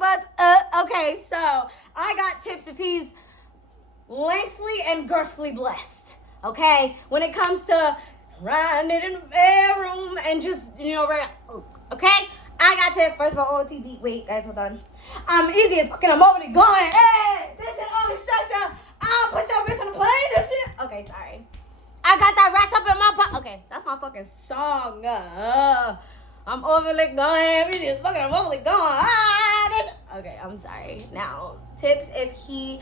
buzz. Okay, so I got tips if he's lengthily and girthfully blessed. Okay, when it comes to riding it in the bedroom and just right. Okay, I got tips. First of all, OTD. Wait, guys, hold on. I'm easy as fucking. I'm already going. Hey, this shit on the structure. I'll put your bitch on the plane. This shit. Okay, sorry. I got that wrapped up in my pocket. Okay, that's my fucking song. I'm overly going. Easy as fucking. I'm overly going. Okay, I'm sorry. Now, tips if he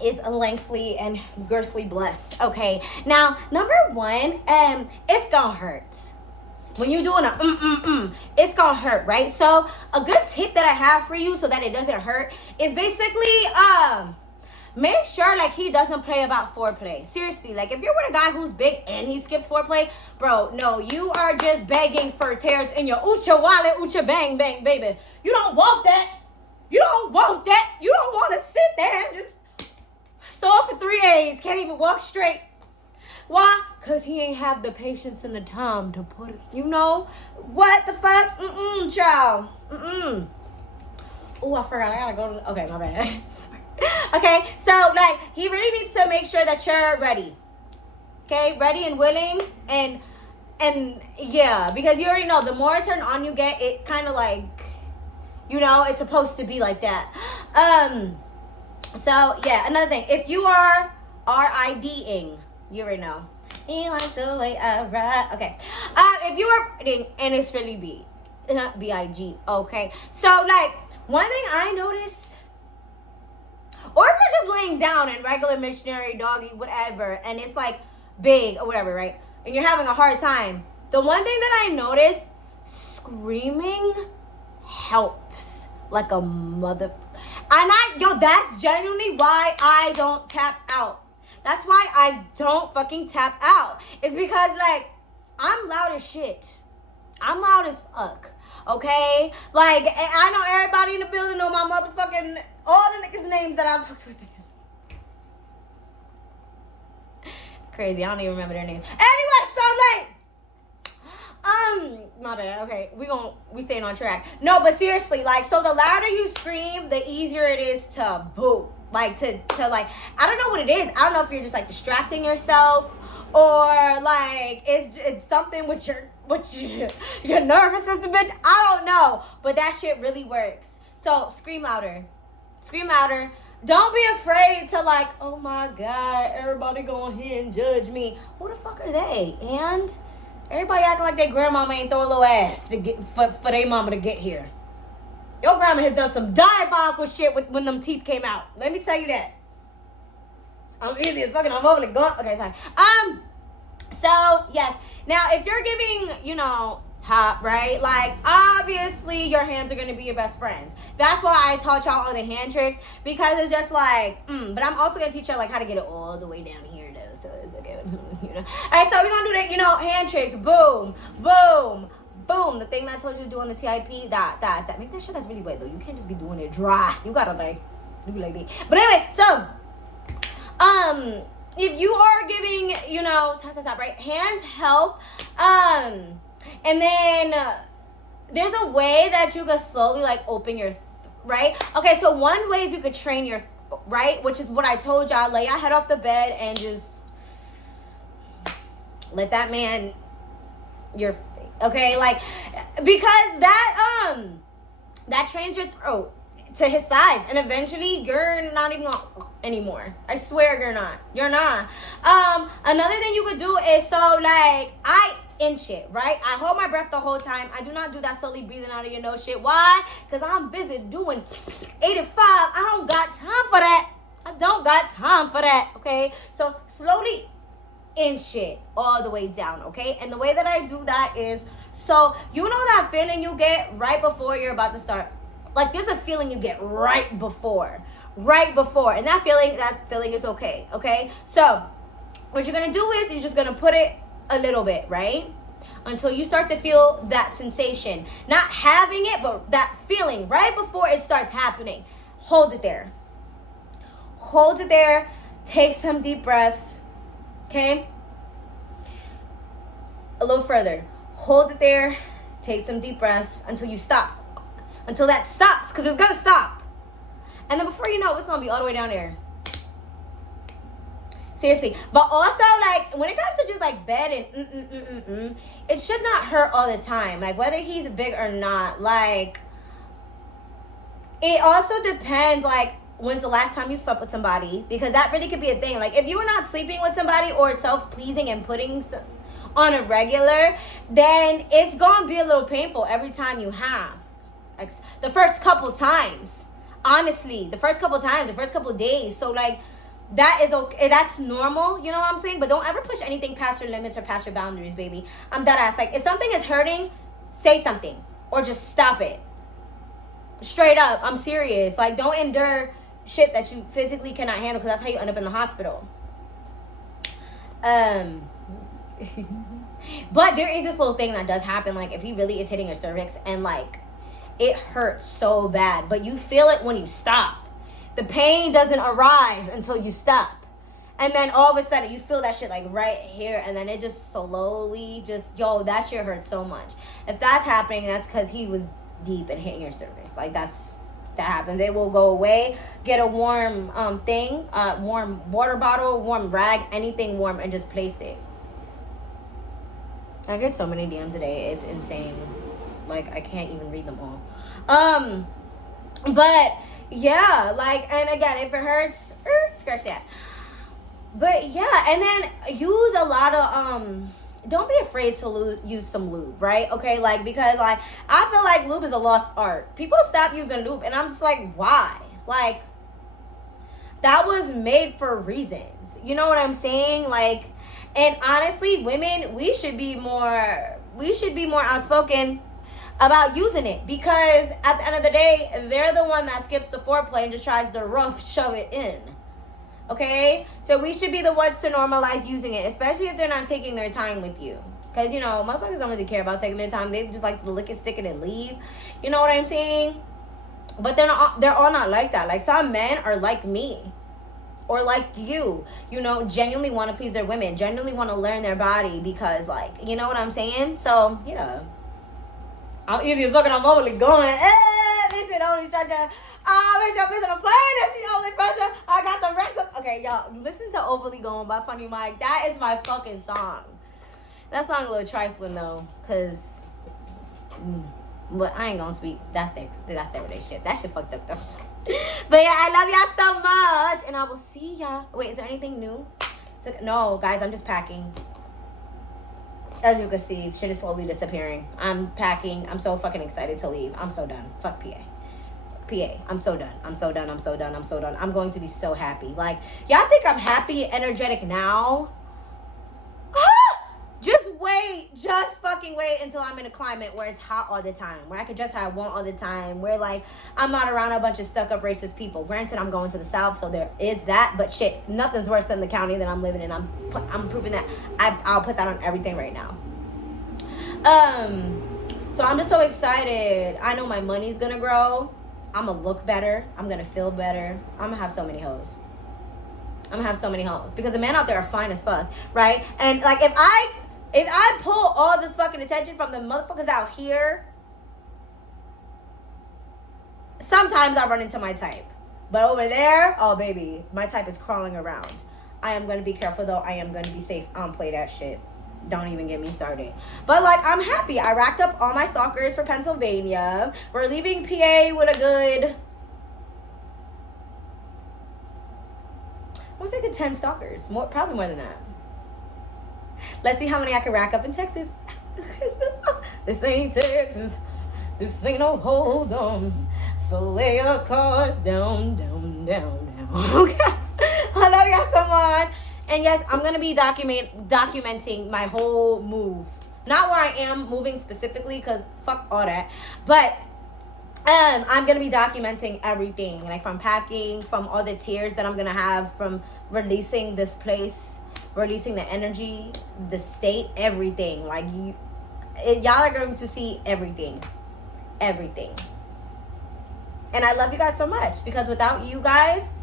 is lengthily and girthfully blessed. Okay, now number one, it's gonna hurt. When you're doing it's gonna hurt, right? So a good tip that I have for you so that it doesn't hurt is basically make sure like he doesn't play about foreplay. Seriously, like if you're with a guy who's big and he skips foreplay, bro, no, you are just begging for tears in your ucha wallet, ucha bang bang, baby. You don't want that. You don't want that. You don't want to sit there and just soft for 3 days, can't even walk straight. Why? Because he ain't have the patience and the time to put it, what the fuck? Child. Oh, I forgot, I gotta go to, okay, my bad. Sorry. Okay, so, like, he really needs to make sure that you're ready. Okay, ready and willing, and yeah, because you already know, the more turned on you get, it kind of like, it's supposed to be like that. So, yeah, another thing, if you are RIDing, you already know. You like the way I ride. Okay. If you are writing and it's really B, not B-I-G. Okay. So, like, one thing I noticed, or if you're just laying down in regular missionary, doggy, whatever, and it's like big or whatever, right? And you're having a hard time. The one thing that I noticed, screaming helps like a mother. And that's genuinely why I don't tap out. That's why I don't fucking tap out. It's because, like, I'm loud as shit. I'm loud as fuck. Okay? Like, I know everybody in the building know my motherfucking, all the niggas' names that I've fucked with. Crazy. I don't even remember their names. Anyway, so, like, my bad. Okay, we staying on track. No, but seriously, like, so the louder you scream, the easier it is to boo. Like, to like, I don't know what it is. I don't know if you're just, like, distracting yourself or, like, it's something with your nervous system, bitch. I don't know. But that shit really works. So, scream louder. Scream louder. Don't be afraid to, like, oh, my God, everybody going here and judge me. Who the fuck are they? And everybody acting like their grandmama ain't throw a little ass to get for their mama to get here. Your grandma has done some diabolical shit when them teeth came out. Let me tell you that. I'm easy as fucking. I'm over the gun. Okay, sorry. So, yes. Now, if you're giving, top, right? Like, obviously, your hands are going to be your best friends. That's why I taught y'all all the hand tricks. Because it's just like, but I'm also going to teach y'all, like, how to get it all the way down here, though. So, it's okay. All right, so we're going to do that, hand tricks. Boom, boom. Boom, the thing that I told you to do on the TIP, that make that shit that's really wet though. You can't just be doing it dry. You gotta like do like that. But anyway, so if you are giving, top to top, right? Hands help. And then there's a way that you can slowly like open your right? Okay, so one way is you could train your right, which is what I told y'all. Lay your head off the bed and just let that man okay, like, because that trains your throat to his size, and eventually you're not even anymore. I swear you're not. Another thing you could do is, so like, I inch it, right? I hold my breath the whole time. I do not do that slowly breathing out of your nose shit. Why? Because I'm busy doing 85. I don't got time for that. Okay, so slowly inch it all the way down, okay? And the way that I do that is, so you know that feeling you get right before you're about to start, like there's a feeling you get right before, and that feeling is okay? So what you're gonna do is you're just gonna put it a little bit, right? Until you start to feel that sensation, not having it, but that feeling right before it starts happening. Hold it there, take some deep breaths. Okay? A little further. Hold it there. Take some deep breaths until you stop. until that stops, because it's gonna stop. And then before you know it, it's gonna be all the way down there. Seriously. But also, like, when it comes to just like bed and it should not hurt all the time. Like, whether he's big or not, like, it also depends, like, when's the last time you slept with somebody, because that really could be a thing. Like, if you were not sleeping with somebody or self-pleasing and putting on a regular, then it's gonna be a little painful every time you have. Like, the first couple times, honestly, the first couple days. So, like, that is okay. That's normal, you know what I'm saying? But don't ever push anything past your limits or past your boundaries, baby. I'm dead ass. Like, if something is hurting, say something or just stop it. Straight up, I'm serious. Like, don't endure shit that you physically cannot handle, because that's how you end up in the hospital. But there is this little thing that does happen, like, if he really is hitting your cervix and, like, it hurts so bad, but you feel it when you stop. The pain doesn't arise until you stop. And then all of a sudden you feel that shit, like, right here, and then it just slowly yo, that shit hurts so much. If that's happening, that's because he was deep and hitting your cervix. Like, that happens. It will go away. Get a warm warm water bottle, warm rag, anything warm, and just place it. I get so many DMs a day. It's insane. Like, I can't even read them all. But yeah, like, and again, if it hurts, scratch that. But yeah, and then use a lot of don't be afraid to use some lube, right? Okay, like, because, like, I feel like lube is a lost art. People stop using lube, and I'm just like, why? Like, that was made for reasons. You know what I'm saying? Like, and honestly, women, we should be more outspoken about using it, because at the end of the day, they're the one that skips the foreplay and just tries to shove it in. Okay? So we should be the ones to normalize using it, especially if they're not taking their time with you. Because, you know, motherfuckers don't really care about taking their time. They just like to lick it, stick it, and leave. You know what I'm saying? But they're all not like that. Like, some men are like me. Or like you. You know, genuinely want to please their women. Genuinely want to learn their body because, like, you know what I'm saying? So, yeah. I'm easy as fucking. I'm overly going. This shit only touch her. Bitch, your bitch on a plane and she only pressure. I got the rest of. Okay, y'all, listen to Overly Going by Funny Mike. That is my fucking song. That song a little trifling though, cause, but I ain't gonna speak. That's their relationship. That shit fucked up though. But yeah, I love y'all so much, and I will see y'all. Wait, is there anything new? No, guys, I'm just packing. As you can see, shit is slowly disappearing. I'm packing. I'm so fucking excited to leave. I'm so done. Fuck PA. I'm so done. I'm going to be so happy. Like, y'all think I'm happy and energetic now? Just wait. Just fucking wait until I'm in a climate where it's hot all the time. Where I can dress how I want all the time. Where, like, I'm not around a bunch of stuck-up racist people. Granted, I'm going to the South, so there is that. But shit, nothing's worse than the county that I'm living in. I'm proving that. I'll put that on everything right now. So I'm just so excited. I know my money's gonna grow. I'm gonna look better. I'm gonna feel better. I'm gonna have so many hoes. Because the men out there are fine as fuck, right? And, like, if I pull all this fucking attention from the motherfuckers out here, sometimes I run into my type. But over there, oh baby, my type is crawling around. I am gonna be careful though. I am gonna be safe. I don't play that shit. Don't even get me started. But, like, I'm happy. I racked up all my stalkers for Pennsylvania. We're leaving PA with a good, I would say, good 10 stalkers. Probably more than that. Let's see how many I can rack up in Texas. This ain't Texas. This ain't no hold on. So lay your cards down. Okay. I love y'all so much. And yes, I'm going to be documenting my whole move. Not where I am moving specifically, because fuck all that. But I'm going to be documenting everything. Like, from packing, from all the tears that I'm going to have, from releasing this place, releasing the energy, the state, everything. Like, y'all are going to see everything. Everything. And I love you guys so much, because without you guys,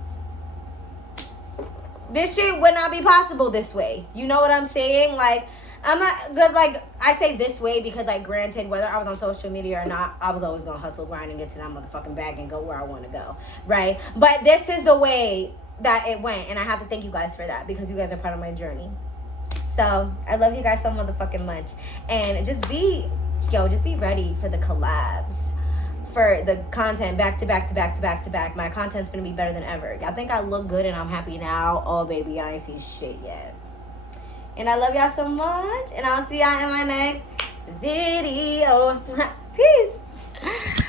this shit would not be possible this way. You know what I'm saying? Like, I'm not, because, like, I say this way because, like, granted, whether I was on social media or not, I was always going to hustle, grind, and get to that motherfucking bag and go where I want to go, right? But this is the way that it went, and I have to thank you guys for that because you guys are part of my journey. So, I love you guys so motherfucking much. And just be ready for the collabs. For the content back to back to back to back to back. My content's gonna be better than ever. Y'all think I look good and I'm happy now? Oh, baby, I ain't seen shit yet. And I love y'all so much. And I'll see y'all in my next video. Peace.